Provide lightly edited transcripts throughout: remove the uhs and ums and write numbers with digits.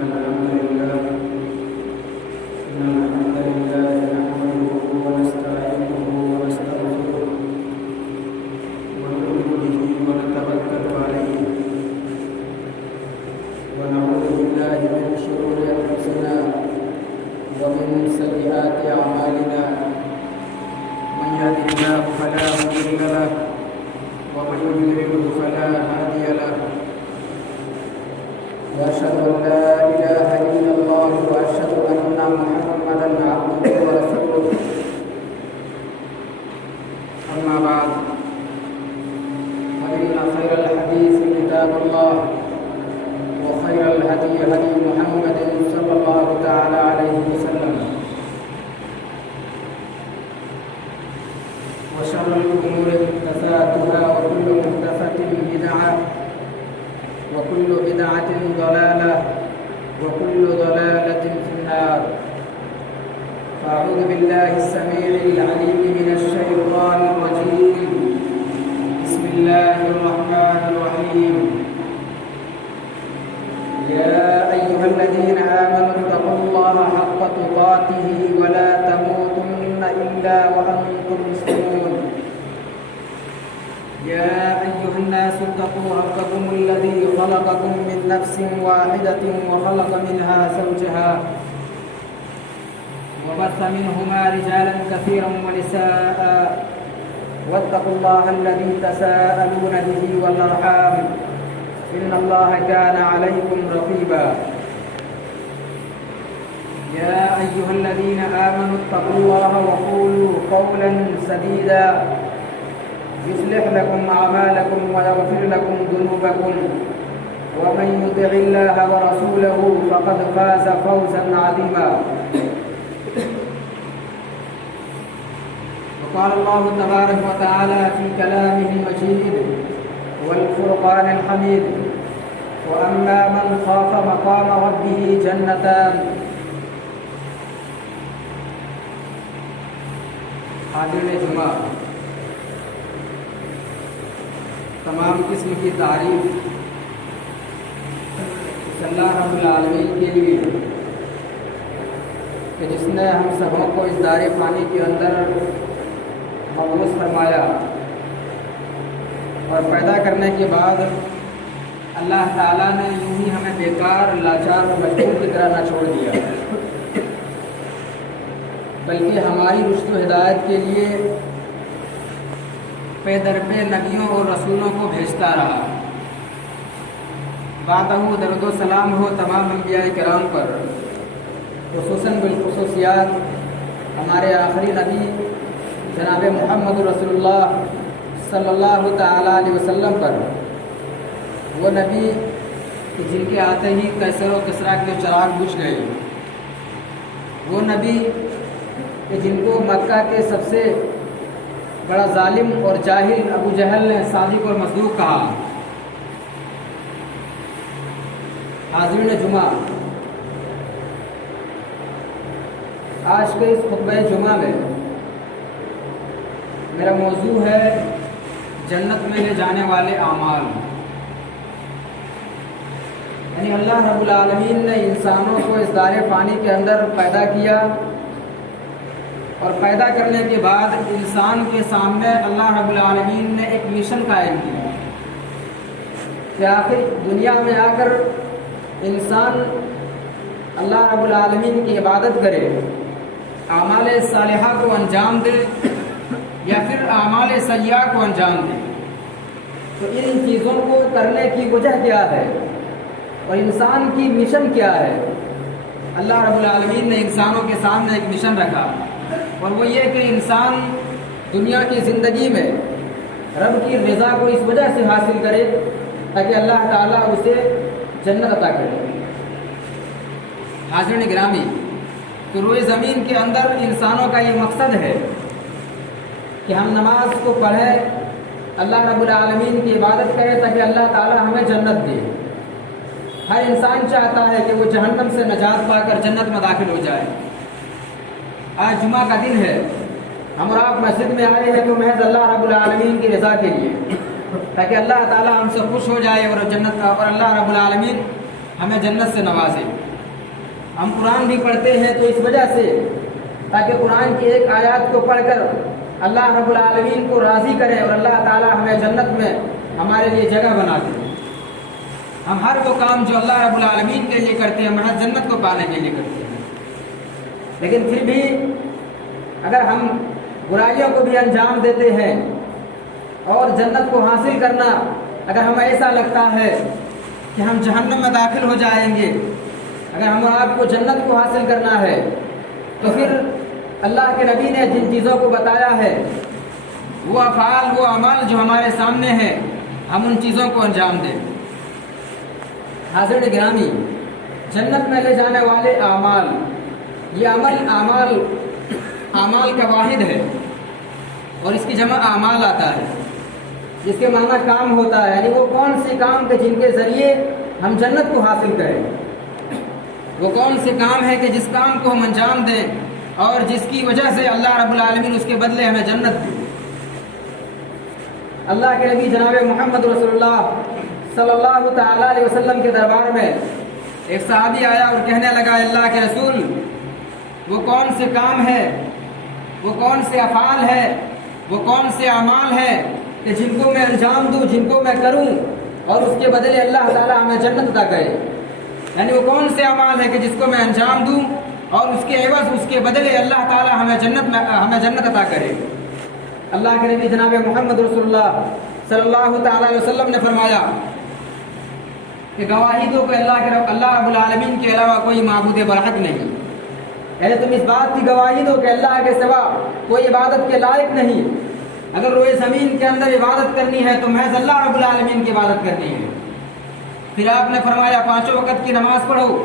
الحمد لله نحمده ونستعينه ونستغفره ونؤمن به ونتوكل عليه ونعوذ بالله من شرور أنفسنا ومن سيئات أعمالنا من يهده الله فلا مضل له ومن يضلل فلا هادي له وأشهد أن لا إله إلا الله وأشهد أن محمدا عبده ورسوله أما بعد فإن خير الحديث كتاب الله وخير الهدي هدي محمد صلى الله تعالى عليه وسلم وشر الأمور محدثاتها وكل محدثة بدعة وكل بدعة ضلالة وكل ضلالة في النار. فأعوذ بالله السميع العليم من الشيطان الرجيم. بسم الله الرحمن الرحيم. يا أيها الذين آمنوا اتقوا الله حق تقاته ولا تموتن إلا وأنتم مسلمون. يا أيها الناس اتقوا ربكم الذي خلقكم من نفس واحدة وخلق منها زوجها وبث منهما رجالا كثيرا ونساء واتقوا الله الذي تساءلون به والأرحام إن الله كان عليكم رقيبا. يا أيها الذين آمنوا اتقوا الله وقولوا قولا سديدا يصلح لكم أعمالكم ويغفر لكم ذنوبكم ومن يطع الله ورسوله فقد فاز فوزا عظيما. وقال الله تبارك وتعالى في كلامه المجيد والفرقان الحميد: وأما من خاف مقام ربه جنتان. حاضرین جمعہ، تمام قسم کی تعریف اللہ رب العالمین کے لیے کہ جس نے ہم سبوں کو اس دار فانی کے اندر مبعوث فرمایا اور پیدا کرنے کے بعد اللہ تعالیٰ نے یوں ہی ہمیں بیکار، لاچار اور مجبور کی طرح نہ چھوڑ دیا، بلکہ ہماری رشد و ہدایت کے لیے پے در پے نبیوں اور رسولوں کو بھیجتا رہا. بعدہ درود و سلام ہو تمام انبیاء کرام پر، خصوصاً بالخصوصیات ہمارے آخری نبی جناب محمد رسول اللہ صلی اللہ تعالیٰ علیہ وسلم پر، وہ نبی کہ جن کے آتے ہی قیصر و کسریٰ کے چراغ بجھ گئے، وہ نبی کہ جن کو مکہ کے سب سے بڑا ظالم اور جاہل ابو جہل نے صادق اور مصدوق کہا. حاضرین جمعہ، آج کے اس خطبہ جمعہ میں میرا موضوع ہے جنت میں لے جانے والے اعمال. یعنی اللہ رب العالمین نے انسانوں کو اس دار فانی کے اندر پیدا کیا اور پیدا کرنے کے بعد انسان کے سامنے اللہ رب العالمین نے ایک مشن قائم کیا کہ آخر دنیا میں آ کر انسان اللہ رب العالمین کی عبادت کرے، اعمال صالحہ کو انجام دے یا پھر اعمال سیئہ کو انجام دے. تو ان چیزوں کو کرنے کی وجہ کیا ہے اور انسان کی مشن کیا ہے؟ اللہ رب العالمین نے انسانوں کے سامنے ایک مشن رکھا، اور وہ یہ کہ انسان دنیا کی زندگی میں رب کی رضا کو اس وجہ سے حاصل کرے تاکہ اللہ تعالیٰ اسے جنت عطا کرے. حاضرین گرامی، تو روئے زمین کے اندر انسانوں کا یہ مقصد ہے کہ ہم نماز کو پڑھیں، اللہ رب العالمین کی عبادت کریں تاکہ اللہ تعالیٰ ہمیں جنت دے. ہر انسان چاہتا ہے کہ وہ جہنم سے نجات پا کر جنت میں داخل ہو جائے. آج جمعہ کا دن ہے، ہم اور آپ مسجد میں آئے ہیں تو محض اللہ رب العالمین کی رضا کے لیے، تاکہ اللہ تعالیٰ ہم سے خوش ہو جائے اور اللہ رب العالمین ہمیں جنت سے نوازے. ہم قرآن بھی پڑھتے ہیں تو اس وجہ سے تاکہ قرآن کی ایک آیات کو پڑھ کر اللہ رب العالمین کو راضی کرے اور اللہ تعالی ہمیں جنت میں ہمارے لیے جگہ بنا دے۔ ہم ہر وہ کام جو اللہ رب العالمین کے لیے کرتے ہیں محض جنت کو پانے کے لیے کرتے ہیں، لیکن پھر بھی اگر ہم برائیوں کو بھی انجام دیتے ہیں اور جنت کو حاصل کرنا اگر ہمیں ایسا لگتا ہے کہ ہم جہنم میں داخل ہو جائیں گے، اگر ہم آپ کو جنت کو حاصل کرنا ہے تو پھر اللہ کے نبی نے جن چیزوں کو بتایا ہے وہ افعال وہ اعمال جو ہمارے سامنے ہیں ہم ان چیزوں کو انجام دیں۔ حاضرین گرامی، جنت میں لے جانے والے اعمال، یہ اعمال کا واحد ہے اور اس کی جمع اعمال آتا ہے جس کے معنی کام ہوتا ہے، یعنی وہ کون سے کام کے جن کے ذریعے ہم جنت کو حاصل کریں، وہ کون سے کام ہے کہ جس کام کو ہم انجام دیں اور جس کی وجہ سے اللہ رب العالمین اس کے بدلے ہمیں جنت دے۔ اللہ کے نبی جناب محمد رسول اللہ صلی اللہ تعالی علیہ وسلم کے دربار میں ایک صحابی آیا اور کہنے لگا، اللہ کے رسول، وہ کون سے کام ہے، وہ کون سے افعال ہے، وہ کون سے اعمال ہے کہ جن کو میں انجام دوں، جن کو میں کروں اور اس کے بدلے اللہ تعالی ہمیں جنت عطا کرے، یعنی وہ کون سے اعمال ہے کہ جس کو میں انجام دوں اور اس کے عوض اس کے بدلے اللہ تعالی ہمیں جنت عطا کرے۔ اللہ کے نبی جناب محمد رسول اللہ صلی اللہ تعالی علیہ وسلم نے فرمایا کہ گواہی دو کہ اللہ رب العالمین کے علاوہ کوئی معبود برحق نہیں، یعنی تم اس بات کی گواہی دو کہ اللہ کے سوا کوئی عبادت کے لائق نہیں، اگر روئے زمین کے اندر عبادت کرنی ہے تو محض اللہ رب العالمین کی عبادت کرنی ہے۔ پھر آپ نے فرمایا پانچوں وقت کی نماز پڑھو،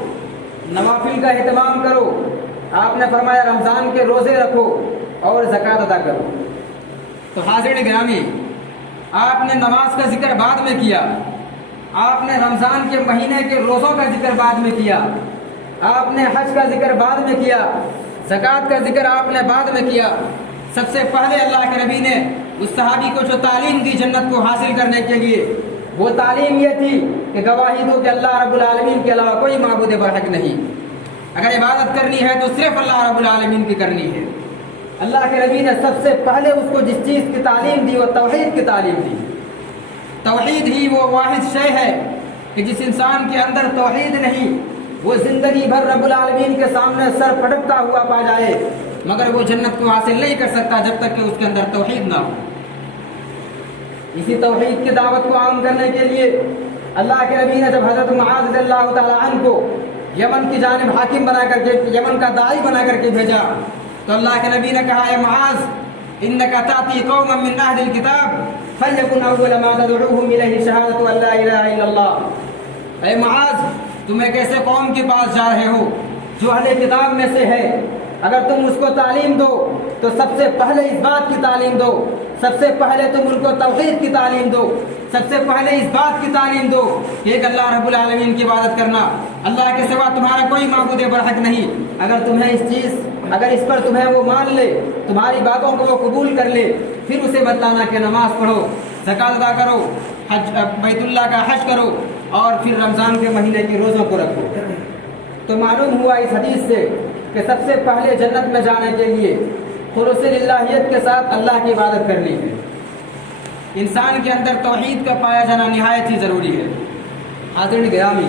نوافل کا اہتمام کرو، آپ نے فرمایا رمضان کے روزے رکھو اور زکوٰۃ ادا کرو۔ تو حاضرین گرامی، آپ نے نماز کا ذکر بعد میں کیا، آپ نے رمضان کے مہینے کے روزوں کا ذکر بعد میں کیا، آپ نے حج کا ذکر بعد میں کیا، زکوٰۃ کا ذکر آپ نے بعد میں کیا۔ سب سے پہلے اللہ کے نبی نے اس صحابی کو جو تعلیم دی جنت کو حاصل کرنے کے لیے، وہ تعلیم یہ تھی کہ گواہی دو کہ اللہ رب العالمین کے علاوہ کوئی معبود برحق نہیں، اگر عبادت کرنی ہے تو صرف اللہ رب العالمین کی کرنی ہے۔ اللہ کے نبی نے سب سے پہلے اس کو جس چیز کی تعلیم دی وہ توحید کی تعلیم دی۔ توحید ہی وہ واحد شے ہے کہ جس انسان کے اندر توحید نہیں وہ زندگی بھر رب العالمین کے سامنے سر پٹکتا ہوا پا جائے مگر وہ جنت کو حاصل نہیں کر سکتا جب تک کہ اس کے اندر توحید نہ ہو۔ اسی توحید کی دعوت کو عام کرنے کے لیے اللہ کے نبی نے جب حضرت معاذ رضی اللہ تعالیٰ عنہ کو یمن کی جانب حاکم بنا کر کے، یمن کا داعی بنا کر کے بھیجا تو اللہ کے نبی نے کہا، اے معاذ انک تاتی قوما من اہل الکتاب فلیکن اول ما تدعوہم الیہ شہادۃ ان لا الہ الا اللہ۔ اے معاذ، تم ایک ایسے قوم کے پاس جا رہے ہو جو اہل کتاب میں سے ہے، اگر تم اس کو تعلیم دو تو سب سے پہلے اس بات کی تعلیم دو، سب سے پہلے تم ان کو توحید کی تعلیم دو، سب سے پہلے اس بات کی تعلیم دو کہ ایک اللہ رب العالمین کی عبادت کرنا، اللہ کے سوا تمہارا کوئی معبود برحق نہیں۔ اگر اس پر تمہیں وہ مان لے، تمہاری باتوں کو وہ قبول کر لے، پھر اسے بتلانا کہ نماز پڑھو، زکوٰۃ ادا کرو، بیت اللہ کا حج کرو اور پھر رمضان کے مہینے کے روزوں کو رکھو۔ تو معلوم ہوا اس حدیث سے کہ سب سے پہلے جنت میں جانے کے لیے خلوص للہیت کے ساتھ اللہ کی عبادت کرنی ہے۔ انسان کے اندر توحید کا پایا جانا نہایت ہی ضروری ہے۔ حاضرین گرامی،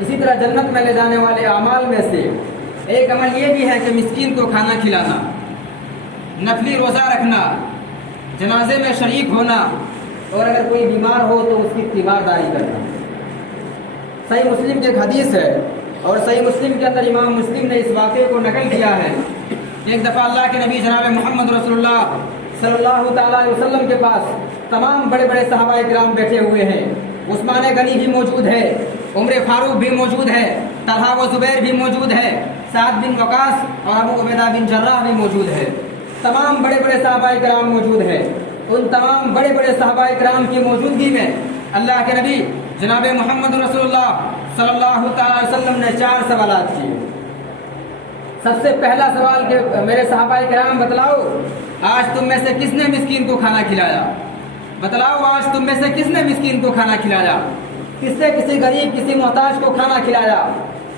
اسی طرح جنت میں لے جانے والے اعمال میں سے ایک عمل یہ بھی ہے کہ مسکین کو کھانا کھلانا، نفلی روزہ رکھنا، جنازے میں شریک ہونا اور اگر کوئی بیمار ہو تو اس کی تیمارداری کرنا۔ صحیح مسلم کی ایک حدیث ہے اور صحیح مسلم کے اندر امام مسلم نے اس واقعے کو نقل کیا ہے۔ ایک دفعہ اللہ کے نبی جناب محمد رسول اللہ صلی اللہ تعالیٰ علیہ وسلم کے پاس تمام بڑے بڑے صحابہ کرام بیٹھے ہوئے ہیں۔ عثمان غنی بھی موجود ہے، عمر فاروق بھی موجود ہے، طلحہ و زبیر بھی موجود ہے، سعد بن وقاص اور ابو عبیدہ بن جراح بھی موجود ہے۔ تمام بڑے بڑے صحابہ کرام موجود ہیں۔ ان تمام بڑے بڑے صحابہ کرام کی موجودگی میں اللہ کے نبی جناب محمد رسول اللہ صلی اللہ تعالی علیہ وسلم نے 4 سوالات کیے۔ سب سے پہلا سوال کہ میرے صحابہ کرام بتلاؤ آج تم میں سے کس نے مسکین کو کھانا کھلایا؟ بتلاؤ آج تم میں سے کس نے مسکین کو کھانا کھلایا؟ کس نے کسی غریب کسی محتاج کو کھانا کھلایا؟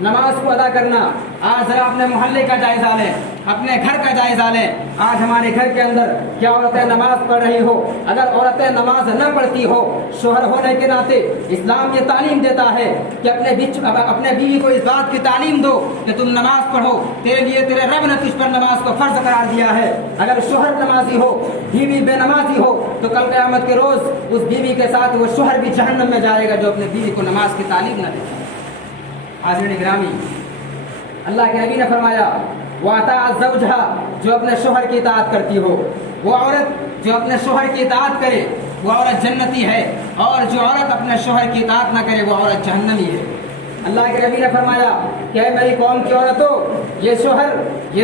نماز کو ادا کرنا. آج ذرا اپنے محلے کا جائزہ لیں, اپنے گھر کا جائزہ لیں. آج ہمارے گھر کے اندر کیا عورتیں نماز پڑھ رہی ہو؟ اگر عورتیں نماز نہ پڑھتی ہو, شوہر ہونے کے ناطے اسلام یہ تعلیم دیتا ہے کہ اپنے بیوی کو اس بات کی تعلیم دو کہ تم نماز پڑھو, تیرے لیے تیرے رب نے تجھ پر نماز کو فرض قرار دیا ہے. اگر شوہر نمازی ہو, بیوی بے نمازی ہو, تو کل قیامت کے روز اس بیوی کے ساتھ وہ شوہر بھی جہنم میں جائے گا جو اپنے بیوی کو نماز کی تعلیم نہ دے. حاضرین گرامی, اللہ کے نبی نے فرمایا وَأَطَاعَتْ زَوْجَهَا, جو اپنے شوہر کی اطاعت کرتی ہو, وہ عورت جو اپنے شوہر کی اطاعت کرے وہ عورت جنتی ہے, اور جو عورت اپنے شوہر کی اطاعت نہ کرے وہ عورت جہنمی ہے. اللہ کے نبی نے فرمایا کہ اے میری قوم کی عورتوں, یہ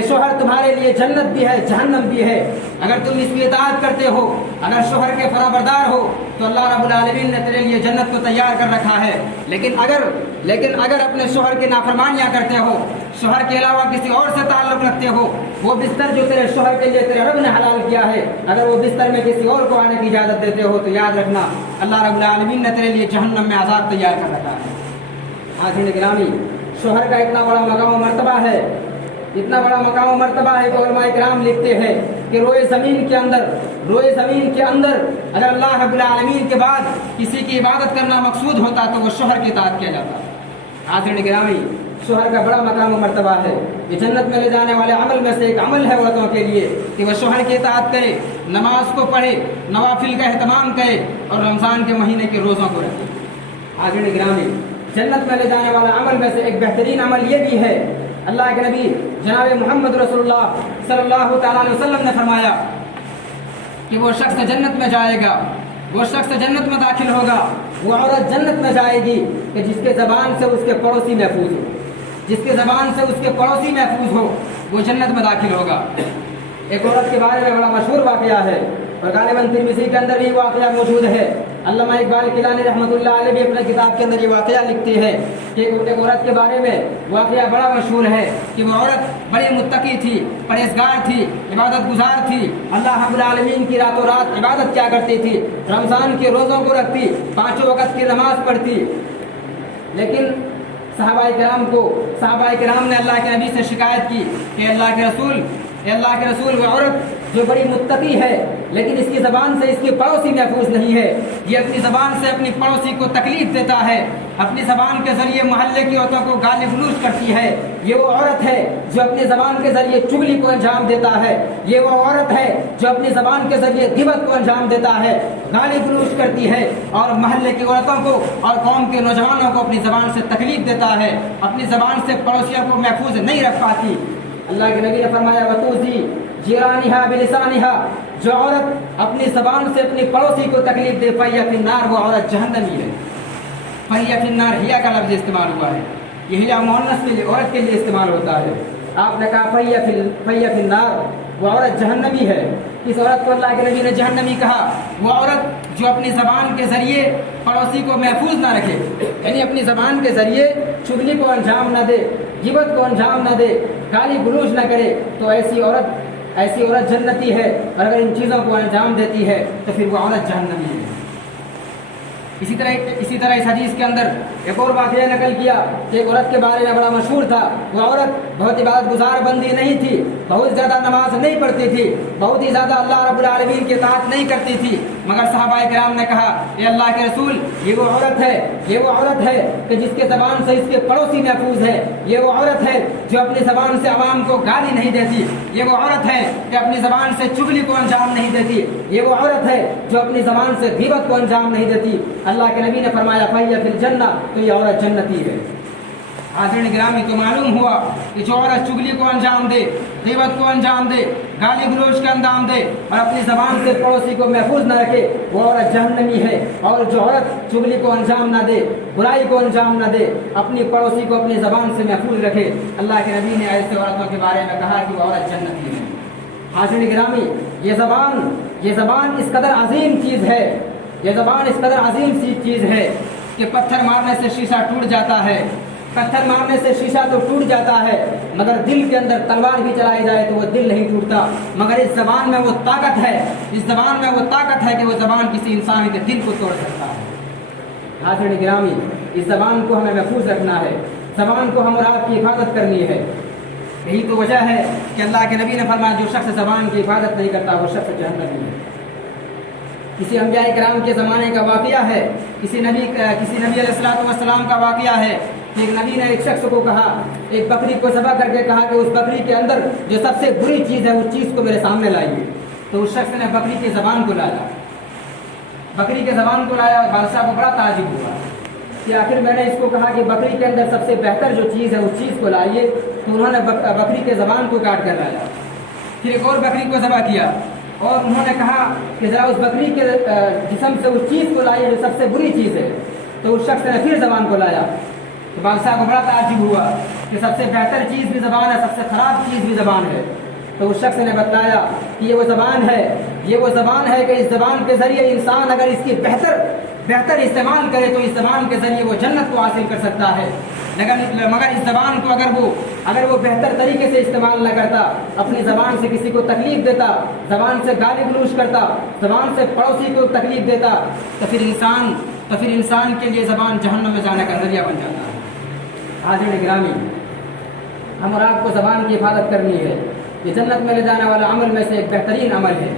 شوہر تمہارے لیے جنت بھی ہے جہنم بھی ہے. اگر تم اس کی اطاعت کرتے ہو, اگر شوہر کے فرمانبردار ہو, تو اللہ رب العالمین نے تیرے لیے جنت کو تیار کر رکھا ہے. لیکن اگر اپنے شوہر کی نافرمانیاں کرتے ہو, شوہر کے علاوہ کسی اور سے تعلق رکھتے ہو, وہ بستر جو تیرے شوہر کے لیے تیرے رب نے حلال کیا ہے, اگر وہ بستر میں کسی اور کو آنے کی اجازت دیتے ہو تو یاد رکھنا اللہ رب العالمین نے تیرے لیے جہنم میں عذاب تیار کر رکھا ہے. حاضرین گرامی, شوہر کا اتنا بڑا مقام و مرتبہ ہے, اتنا بڑا مقام و مرتبہ ہے کہ علماء کرام لکھتے ہیں کہ روئے زمین کے اندر اگر اللہ رب العالمین کے بعد کسی کی عبادت کرنا مقصود ہوتا تو وہ شوہر کی اطاعت کیا جاتا. حاضرین گرامی, شوہر کا بڑا مقام و مرتبہ ہے. یہ جنت میں لے جانے والے عمل میں سے ایک عمل ہے عورتوں کے لیے کہ وہ شوہر کی اطاعت کرے, نماز کو پڑھے, نوافل کا اہتمام کرے اور رمضان کے مہینے کے روزوں کو رکھے. حاضرین گرامی, جنت میں لے جانے والا عمل میں سے ایک بہترین عمل یہ بھی ہے, اللہ کے نبی جناب محمد رسول اللہ صلی اللہ تعالیٰ علیہ وسلم نے فرمایا کہ وہ شخص جنت میں جائے گا, وہ شخص جنت میں داخل ہوگا, وہ عورت جنت میں جائے گی کہ جس کے زبان سے اس کے پڑوسی محفوظ ہو, جس کے زبان سے اس کے پڑوسی محفوظ ہو, وہ جنت میں داخل ہوگا. ایک عورت کے بارے میں بڑا مشہور واقعہ ہے اور غالباً ترمذی کے اندر بھی واقعہ موجود ہے. علامہ اقبال کیلانی رحمۃ اللہ علیہ بھی اپنے کتاب کے اندر یہ واقعہ لکھتے ہیں کہ ایک عورت کے بارے میں واقعہ بڑا مشہور ہے کہ وہ عورت بڑی متقی تھی, پرہیزگار تھی, عبادت گزار تھی, اللہ رب العالمین کی راتوں رات عبادت کیا کرتی تھی, رمضان کے روزوں کو رکھتی, 5 وقت کی نماز پڑھتی. لیکن صحابہ کرام نے اللہ کے نبی سے شکایت کی کہ اللہ کے رسول وہ عورت جو بڑی متقی ہے لیکن اس کی زبان سے اس کی پڑوسی محفوظ نہیں ہے, یہ اپنی زبان سے اپنی پڑوسی کو تکلیف دیتا ہے, اپنی زبان کے ذریعے محلے کی عورتوں کو گالی گلوچ کرتی ہے. یہ وہ عورت ہے جو اپنی زبان کے ذریعے چغلی کو انجام دیتا ہے, یہ وہ عورت ہے جو اپنی زبان کے ذریعے غیبت کو انجام دیتا ہے, گالی گلوچ کرتی ہے اور محلے کی عورتوں کو اور قوم کے نوجوانوں کو اپنی زبان سے تکلیف دیتا ہے, اپنی زبان سے پڑوسیوں کو محفوظ نہیں رکھ پاتی. اللہ کے نبی نے فرمایا وَتُؤْذِي جِيرَانِهَا بِلِسَانِهَا, جو عورت اپنی زبان سے اپنی پڑوسی کو تکلیف دے, فَهِيَ فِي النَّارِ, وہ عورت جہنمی ہے. فَهِيَ فِي النَّارِ, ہیا کا لفظ استعمال ہوا ہے, یہ ہیا مؤنث کے لیے عورت کے لیے استعمال ہوتا ہے. آپ نے کہا فَهِيَ فِي النَّارِ, وہ عورت جہنمی ہے. اس عورت کو اللہ کے نبی نے جہنمی کہا, وہ عورت جو اپنی زبان کے ذریعے پڑوسی کو محفوظ نہ رکھے, یعنی اپنی زبان کے ذریعے چغلی کو انجام نہ دے, غیبت کو انجام نہ دے, گالی گلوچ نہ کرے, تو ایسی عورت جنتی ہے, اور اگر ان چیزوں کو انجام دیتی ہے تو پھر وہ عورت جہنمی ہے. اسی طرح اس حدیث کے اندر ایک اور واقعہ نقل کیا کہ ایک عورت کے بارے میں بڑا مشہور تھا. وہ عورت بہت عبادت گزار بندی نہیں تھی, بہت زیادہ نماز نہیں پڑھتی تھی, بہت ہی زیادہ اللہ رب العالمین کی اطاعت نہیں کرتی تھی, مگر صحابہ کرام نے کہا اے اللہ کے رسول, یہ وہ عورت ہے کہ جس کے زبان سے اس کے پڑوسی محفوظ ہے, یہ وہ عورت ہے جو اپنی زبان سے عوام کو گالی نہیں دیتی, یہ وہ عورت ہے کہ اپنی زبان سے چغلی کو انجام نہیں دیتی, یہ وہ عورت ہے جو اپنی زبان سے غیبت کو انجام نہیں دیتی. اللہ کے نبی نے فرمایا فَهِيَ فِي الْجَنَّةِ, تو یہ عورت جنتی ہے. حاضرین گرامی, تو معلوم ہوا کہ جو عورت چغلی کو انجام دے, غیبت کو انجام دے, گالی گلوچ کا انجام دے اور اپنی زبان سے پڑوسی کو محفوظ نہ رکھے, وہ عورت جہنمی ہے. اور جو عورت چغلی کو انجام نہ دے, برائی کو انجام نہ دے, اپنی پڑوسی کو اپنی زبان سے محفوظ رکھے, اللہ کے نبی نے ایسے عورتوں کے بارے میں کہا کہ وہ عورت جنتی ہے. حاضرین گرامی, یہ زبان اس قدر عظیم چیز ہے, یہ زبان اس قدر عظیم سی چیز ہے کہ پتھر مارنے سے شیشہ ٹوٹ جاتا ہے, پتھر مارنے سے شیشہ تو ٹوٹ جاتا ہے, مگر دل کے اندر تلوار بھی چلائی جائے تو وہ دل نہیں ٹوٹتا. مگر اس زبان میں وہ طاقت ہے کہ وہ زبان کسی انسان کے دل کو توڑ سکتا ہے. حاضرین گرامی, اس زبان کو ہمیں محفوظ رکھنا ہے. زبان کو ہم اور آپ کی حفاظت کرنی ہے۔ یہی تو وجہ ہے کہ اللہ کے نبی نے فرمایا جو شخص زبان کی حفاظت نہیں کرتا وہ شخص جہنمی ہے۔ کسی انبیاء کرام کے زمانے کا واقعہ ہے، کسی نبی علیہ السلام کا واقعہ ہے کہ ایک نبی نے ایک شخص کو کہا، ایک بکری کو ذبح کر کے کہا کہ اس بکری کے اندر جو سب سے بری چیز ہے اس چیز کو میرے سامنے لائیے۔ تو اس شخص نے بکری کی زبان کو لایا، بکری کے زبان کو لایا۔ بادشاہ کو بڑا تعجب ہوا کہ آخر میں نے اس کو کہا کہ بکری کے اندر سب سے بہتر جو چیز ہے اس چیز کو لائیے، تو انہوں نے بکری کے زبان کو کاٹ کر لایا۔ پھر ایک اور بکری کو ذبح کیا اور انہوں نے کہا کہ ذرا اس بکری کے جسم سے اس چیز کو لائیے جو سب سے بری چیز ہے۔ تو اس شخص نے پھر زبان کو لایا۔ تو بادشاہ کو بڑا تعجب ہوا کہ سب سے بہتر چیز بھی زبان ہے، سب سے خراب چیز بھی زبان ہے۔ تو اس شخص نے بتایا کہ یہ وہ زبان ہے، یہ وہ زبان ہے کہ اس زبان کے ذریعے انسان اگر اس کی بہتر استعمال کرے تو اس زبان کے ذریعے وہ جنت کو حاصل کر سکتا ہے، مگر اس زبان کو اگر وہ بہتر طریقے سے استعمال نہ کرتا، اپنی زبان سے کسی کو تکلیف دیتا، زبان سے گالی گلوچ کرتا، زبان سے پڑوسی کو تکلیف دیتا، تو پھر انسان کے لیے زبان جہنم میں جانے کا ذریعہ بن جاتا ہے۔ حاضرین گرامی، ہم اور آپ کو زبان کی حفاظت کرنی ہے۔ یہ جنت میں لے جانے والا عمل میں سے ایک بہترین عمل ہے۔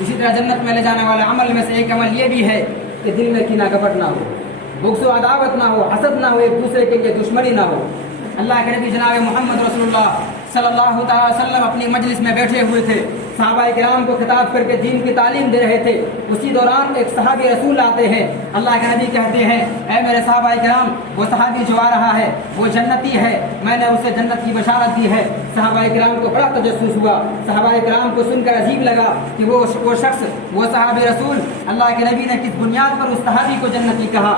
اسی طرح جنت میں لے جانے والے عمل میں سے ایک عمل یہ بھی ہے کہ دل میں کینہ کپٹ نہ ہو، بغض و عداوت نہ ہو، حسد نہ ہو، ایک دوسرے کے لیے دشمنی نہ ہو۔ اللہ کے نبی جناب محمد رسول اللہ صلی اللہ تعالی وسلم اپنی مجلس میں بیٹھے ہوئے تھے، صحابہ کرام کو خطاب کر کے دین کی تعلیم دے رہے تھے۔ اسی دوران ایک صحابی رسول آتے ہیں، اللہ کے نبی کہتے ہیں اے میرے صحابہ کرام، وہ صحابی جو آ رہا ہے وہ جنتی ہے، میں نے اسے جنت کی بشارت دی ہے۔ صحابہ کرام کو بڑا تجسس ہوا، صحابہ کرام کو سن کر عجیب لگا کہ وہ شخص، وہ صحابی رسول، اللہ کے نبی نے کس بنیاد پر اس صحابی کو جنتی کہا۔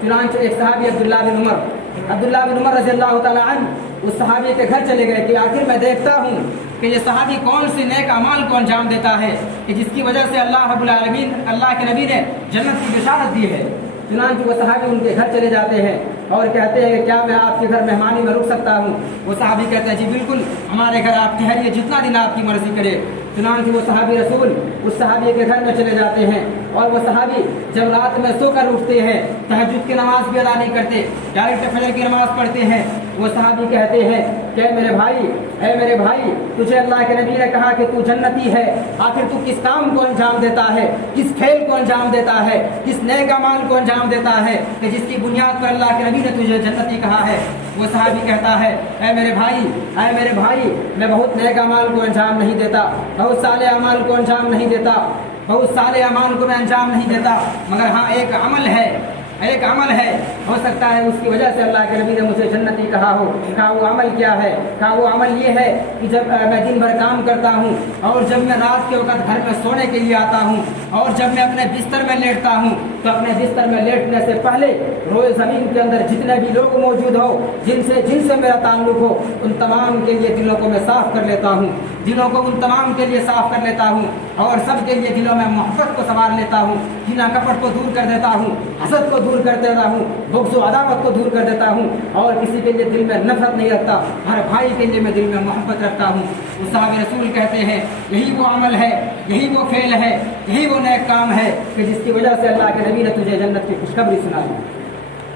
چنانچہ ایک صحابی عبداللہ بن عمر رضی اللہ تعالی عنہ اس صحابی کے گھر چلے گئے کہ آخر میں دیکھتا ہوں کہ یہ صحابی کون سے نیک اعمال کو انجام دیتا ہے کہ جس کی وجہ سے اللہ رب العالمین، اللہ کے نبی نے جنت کی بشارت دی ہے۔ چنانچہ وہ صحابی ان کے گھر چلے جاتے ہیں اور کہتے ہیں کہ کیا میں آپ کے گھر مہمانی میں رک سکتا ہوں؟ وہ صحابی کہتے ہیں جی بالکل، ہمارے گھر آپ ٹھہریے، جتنا دن آپ کی مرضی کرے۔ چنانچہ وہ صحابی رسول اس صحابی کے گھر میں چلے جاتے ہیں اور وہ صحابی جب رات میں سو کر اٹھتے ہیں، تہجد کی نماز بھی ادا نہیں کرتے، ڈائریکٹ فجر کی نماز پڑھتے ہیں، وہ صحابی کہتے ہیں کہ اے میرے بھائی تجھے اللہ کے نبی نے کہا کہ تو جنتی ہے، آخر تو کس کام کو انجام دیتا ہے، کس کھیل کو انجام دیتا ہے، کس نیک اعمال کو انجام دیتا ہے کہ جس کی بنیاد پر اللہ کے نبی نے تجھے جنتی کہا ہے؟ وہ صحابی کہتا ہے اے میرے بھائی میں بہت نیک اعمال کو انجام نہیں دیتا، بہت سالے اعمال کو انجام نہیں دیتا، بہت سارے اعمال کو میں انجام نہیں دیتا، مگر ہاں ایک عمل ہے، ہو سکتا ہے اس کی وجہ سے اللہ کے نبی نے مجھے جنتی کہا ہو۔ کہا وہ عمل کیا ہے؟ کہا وہ عمل یہ ہے کہ جب میں دن بھر کام کرتا ہوں اور جب میں رات کے وقت گھر میں سونے کے لیے آتا ہوں اور جب میں اپنے بستر میں لیٹتا ہوں تو اپنے بستر میں لیٹنے سے پہلے روئے زمین کے اندر جتنے بھی لوگ موجود ہو جن سے میرا تعلق ہو ان تمام کے لیے دلوں کو میں صاف کر لیتا ہوں، دلوں کو ان تمام کے لیے صاف کر لیتا ہوں اور سب کے لیے دلوں میں محبت کو سنوار لیتا ہوں، کینہ کپٹ کو دور کر دیتا ہوں، حسد کو دور کر دیتا ہوں، بغض و عداوت کو دور کر دیتا ہوں اور کسی کے لیے دل میں نفرت نہیں رکھتا، ہر بھائی کے لیے میں دل میں محبت رکھتا ہوں۔ وہ صحابہ رسول کہتے ہیں یہی وہ عمل ہے، یہی وہ فعل ہے، یہی وہ نیک کام ہے کہ جس کی وجہ سے اللہ کے نبی نے تجھے جنت کی خوشخبری سنائی۔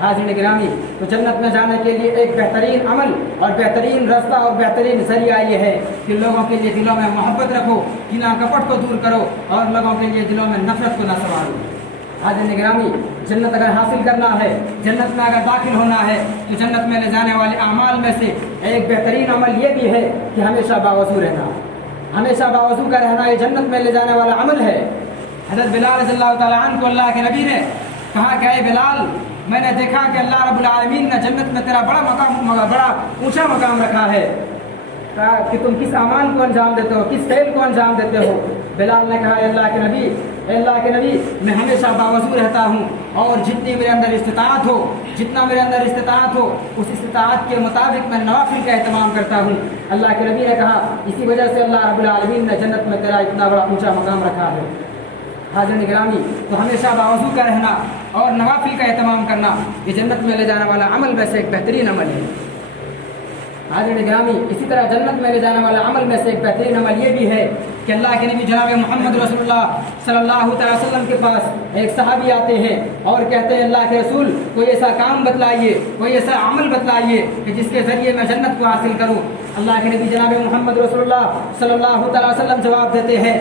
حاضرین گرامی، تو جنت میں جانے کے لیے ایک بہترین عمل اور بہترین رستہ اور بہترین ذریعہ یہ ہے کہ لوگوں کے لیے دلوں میں محبت رکھو، کینہ کپٹ کو دور کرو اور لوگوں کے لیے دلوں میں نفرت کو نہ سنوارو۔ حاضرین گرامی، جنت اگر حاصل کرنا ہے، جنت میں اگر داخل ہونا ہے تو جنت میں لے جانے والے اعمال میں سے ایک بہترین عمل یہ بھی ہے کہ ہمیشہ باوضو رہنا، ہمیشہ باوضو کا رہنا یہ جنت میں لے جانے والا عمل ہے۔ حضرت بلال رضی اللہ تعالیٰ عنہ کو اللہ کے نبی نے کہا کہ اے بلال، میں نے دیکھا کہ اللہ رب العالمین نے جنت میں تیرا بڑا اونچا مقام رکھا ہے، کہا کہ تم کس اعمال کو انجام دیتے ہو، کس فعل کو انجام دیتے ہو؟ بلال نے کہا اے اللہ کے نبی میں ہمیشہ باوضو رہتا ہوں اور جتنا میرے اندر استطاعت ہو اس استطاعت کے مطابق میں نوافل کا اہتمام کرتا ہوں۔ اللہ کے نبی نے کہا اسی وجہ سے اللہ رب العالمین نے جنت میں تیرا اتنا بڑا اونچا مقام رکھا ہے۔ حاضرین گرامی، تو ہمیشہ باوضو کا رہنا اور نوافل کا اہتمام کرنا یہ جنت میں لے جانے والا عمل میں سے ایک بہترین عمل ہے۔ حاضرین گرامی، اسی طرح جنت میں لے جانے والا عمل میں سے ایک بہترین عمل یہ بھی ہے کہ اللہ کے نبی جناب محمد رسول اللہ صلی اللہ تعالی وسلم کے پاس ایک صحابی آتے ہیں اور کہتے ہیں اللہ کے رسول کوئی ایسا کام بتلائیے، کوئی ایسا عمل بتلائیے کہ جس کے ذریعے میں جنت کو حاصل کروں۔ اللہ کے نبی جناب محمد رسول اللہ صلی اللہ تعالی وسلم جواب دیتے ہیں،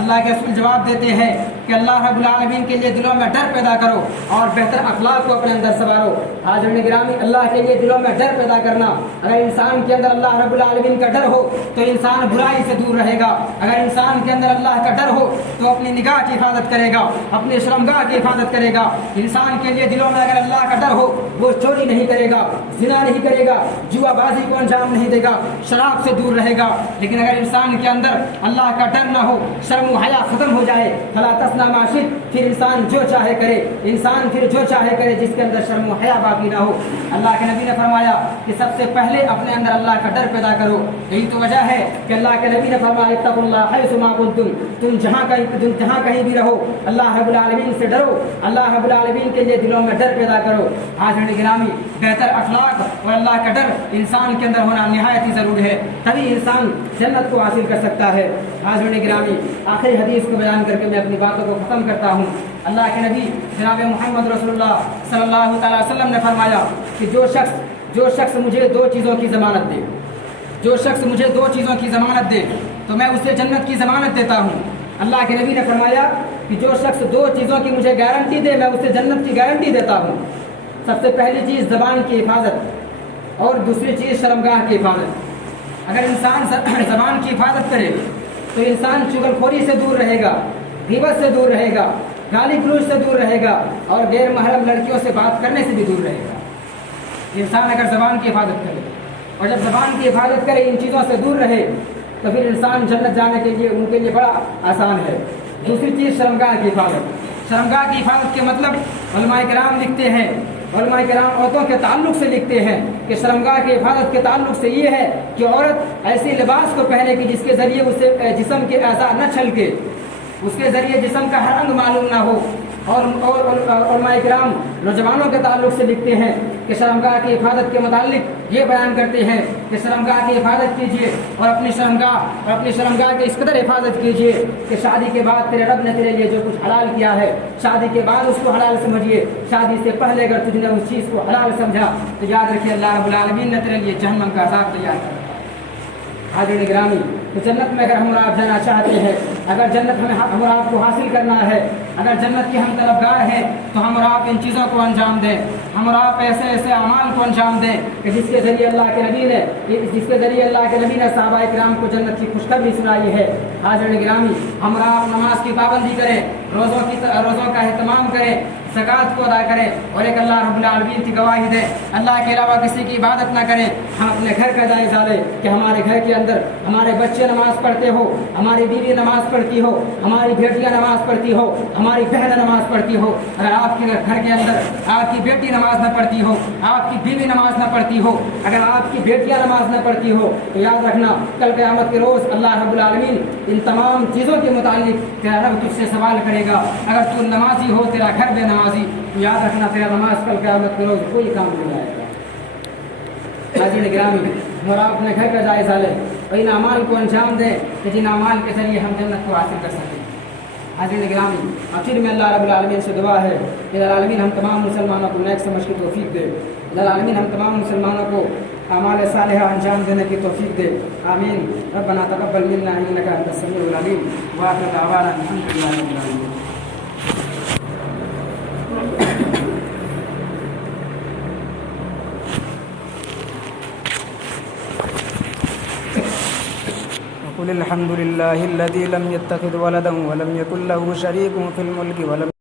اللہ کے رسول جواب دیتے ہیں کہ اللہ رب العالمین کے لیے دلوں میں ڈر پیدا کرو اور بہتر اخلاق کو اپنے اندر سنوارو۔ حاضرین گرامی، اللہ کے لیے دلوں میں ڈر پیدا کرنا، اگر انسان کے اندر اللہ رب العالمین کا ڈر ہو تو انسان برائی سے دور رہے گا۔ اگر انسان کے اندر اللہ کا ڈر ہو تو اپنی نگاہ کی حفاظت کرے گا، اپنی شرمگاہ کی حفاظت کرے گا۔ انسان کے لیے دلوں میں اگر اللہ کا ڈر ہو، وہ چوری نہیں کرے گا، زنا نہیں کرے گا، جوا بازی کو انجام نہیں دے گا، شراب سے دور رہے گا۔ لیکن اگر انسان کے اندر اللہ کا ڈر نہ ہو، شرم و حیا ختم ہو جائے، فلا تصنع ما شئت، پھر انسان جو چاہے کرے، انسان پھر جو چاہے کرے جس کے اندر شرم و حیا باقی نہ ہو۔ اللہ کے نبی نے فرمایا کہ سب سے پہلے اپنے اندر اللہ کا ڈر پیدا کرو۔ یہی تو وجہ ہے کہ اللہ کے نبی نے فرمایا اتقوا اللہ حیث ما کنتم، تم جہاں کہیں بھی رہو اللہ رب العالمین سے ڈرو، اللہ رب العالمین کے لیے دلوں میں ڈر پیدا کرو۔ حاضرین گرامی، بہتر اخلاق اور اللہ کا ڈر انسان کے اندر ہونا نہایت ہی ضروری ہے، تبھی انسان جنت کو حاصل کر سکتا ہے۔ حاضرین گرامی، آخری حدیث کو بیان کر کے میں اپنی باتوں کو ختم کرتا ہوں۔ اللہ کے نبی جناب محمد رسول اللہ صلی اللہ تعالی وسلم نے فرمایا کہ جو شخص مجھے دو چیزوں کی ضمانت دے، جو شخص مجھے دو چیزوں کی ضمانت دے تو میں اسے جنت کی ضمانت دیتا ہوں۔ اللہ کے نبی نے فرمایا کہ جو شخص دو چیزوں کی مجھے گارنٹی دے میں اسے جنت کی گارنٹی دیتا ہوں۔ سب سے پہلی چیز زبان کی حفاظت اور دوسری چیز شرمگاہ کی حفاظت۔ اگر انسان زبان کی حفاظت کرے تو انسان چغل خوری سے دور رہے گا، غیبت سے دور رہے گا، گالی گلوچ سے دور رہے گا اور غیر محرم لڑکیوں سے بات کرنے سے بھی دور رہے گا۔ انسان اگر زبان کی حفاظت کرے اور جب زبان کی حفاظت کرے، ان چیزوں سے دور رہے، تو پھر انسان جنت جانے کے لیے ان کے لیے بڑا آسان ہے۔ دوسری چیز شرمگاہ کی حفاظت۔ شرمگاہ کی حفاظت کے مطلب علماء کرام لکھتے ہیں، علماء کرام عورتوں کے تعلق سے لکھتے ہیں کہ شرمگاہ کی حفاظت کے تعلق سے یہ ہے کہ عورت ایسی لباس کو پہنے کہ جس کے ذریعے اسے جسم کے اعضاء نہ چھلکے، اس کے ذریعے جسم کا ہر رنگ معلوم نہ ہو۔ اور علماء کرام نوجوانوں کے تعلق سے لکھتے ہیں کہ شرمگاہ کی حفاظت کے متعلق یہ بیان کرتے ہیں کہ شرمگاہ کی حفاظت کیجیے اور اپنی شرمگاہ کی اس قدر حفاظت کیجیے کہ شادی کے بعد تیرے رب نے تیرے لیے جو کچھ حلال کیا ہے، شادی کے بعد اس کو حلال سمجھیے۔ شادی سے پہلے اگر تجھ نے اس چیز کو حلال سمجھا تو یاد رکھیے اللہ رب العالمین نے تیرے لیے جہنم کا عذاب تیار کیا۔ حاضرین گرامی، تو جنت میں اگر ہم اور آپ جانا چاہتے ہیں، اگر جنت ہم اور آپ کو حاصل کرنا ہے، اگر جنت کی ہم طلبگار ہیں تو ہم اور آپ ان چیزوں کو انجام دیں، ہم اور آپ ایسے اعمال کو انجام دیں کہ جس کے ذریعے اللہ کے نبی نے صحابہ کرام کو جنت کی خوشخبری سنائی ہے۔ حاضرین گرامی، ہم اور آپ نماز کی پابندی کریں، روزوں کا اہتمام کریں، زکوٰۃ کو ادا کریں اور ایک اللہ رب العالمین کی گواہی دیں، اللہ کے علاوہ کسی کی عبادت نہ کریں۔ ہم اپنے گھر کا جائزہ لیں کہ ہمارے گھر کے اندر ہمارے بچے نماز پڑھتے ہو، ہماری بیوی نماز پڑھتی ہو، ہماری بیٹیاں نماز پڑھتی ہو، ہماری بہنیں نماز پڑھتی ہو۔ اگر آپ کے گھر کے اندر آپ کی بیٹی نماز نہ پڑھتی ہو، آپ کی بیوی نماز نہ پڑھتی ہو، اگر آپ کی بیٹیاں نماز نہ پڑھتی ہو تو یاد رکھنا کل قیامت کے روز اللہ رب العالمین ان تمام چیزوں کے متعلق تیرا رب تجھ سے سوال کرے گا۔ اگر تو نمازی ہو، تیرا گھر بے نمازی، تو یاد رکھنا تیرا نماز کل قیامت کے روز کوئی کام نہیں آئے گا۔ حاضرین گرامی، اور آپ اپنے گھر کا جائزہ لیں اور ان اعمال کو انجام دیں کہ جن اعمال کے ذریعے ہم جنت کو حاصل کر سکیں۔ حاضرین گرامی، آخر میں اللہ رب العالمین سے دعا ہے کہ العالمین ہم تمام مسلمانوں کو نیک سمجھ کی توفیق دے، العالمین ہم تمام مسلمانوں کو اعمال صالحہ انجام دینے کی توفیق دے، آمین۔ ربنا تقبل منا انک انت السمیع العلیم وآخر دعوانا الحمد للہ رب العالمین۔ قل الحمد لله الذي لم يتخذ ولدا ولم يكن له شريك في الملك ولم